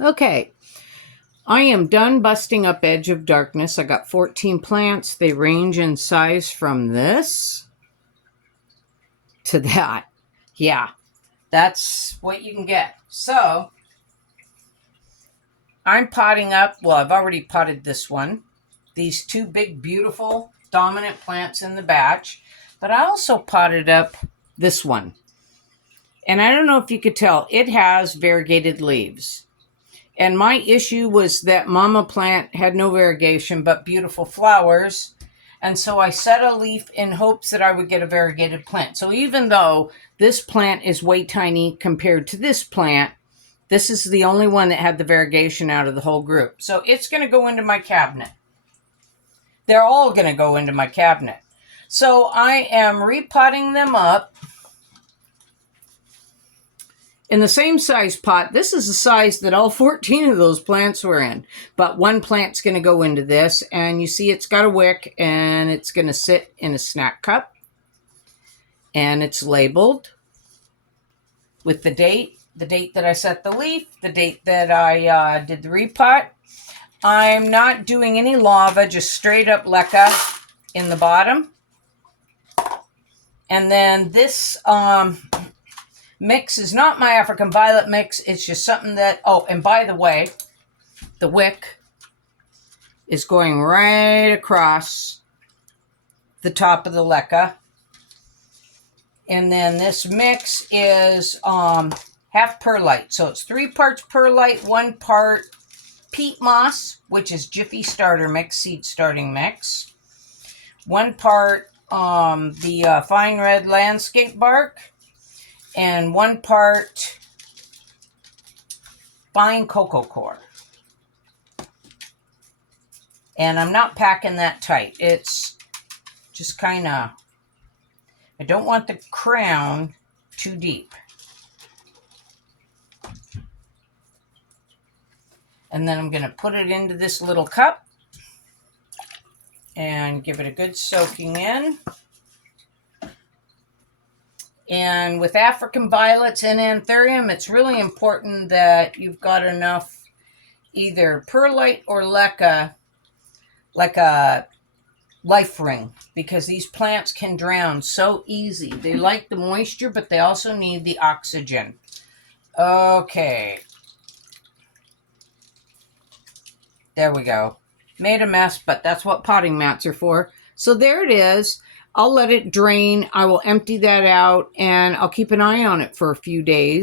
Okay, I am done busting up Edge of Darkness. I got 14 plants. They range in size from this to that. Yeah, that's what you can get. So, I'm potting up, well, I've already potted this one. These two big, beautiful, dominant plants in the batch. But I also potted up this one. And I don't know if you could tell, it has variegated leaves. And my issue was that mama plant had no variegation but beautiful flowers. And so I set a leaf in hopes that I would get a variegated plant. So even though this plant is way tiny compared to this plant, this is the only one that had the variegation out of the whole group. So it's going to go into my cabinet. They're all going to go into my cabinet. So I am repotting them up in the same size pot. This is the size that all 14 of those plants were in. But one plant's going to go into this. And you see it's got a wick and it's going to sit in a snack cup. And it's labeled with the date that I set the leaf, the date that I did the repot. I'm not doing any lava, just straight up leca in the bottom. And then this mix is not my African Violet mix. It's just something that, oh, and by the way, the wick is going right across the top of the leca. And then this mix is half perlite. So it's 3 parts perlite, 1 part peat moss, which is Jiffy starter mix, seed starting mix. 1 part the fine red landscape bark. And 1 part fine cocoa core. And I'm not packing that tight. It's just kind of, I don't want the crown too deep. And then I'm going to put it into this little cup and give it a good soaking in. And with African violets and anthurium, it's really important that you've got enough either perlite or leca, like a life ring, because these plants can drown so easy. They like the moisture, but they also need the oxygen. Okay. There we go. Made a mess, but that's what potting mats are for. So there it is. I'll let it drain. I will empty that out, and I'll keep an eye on it for a few days.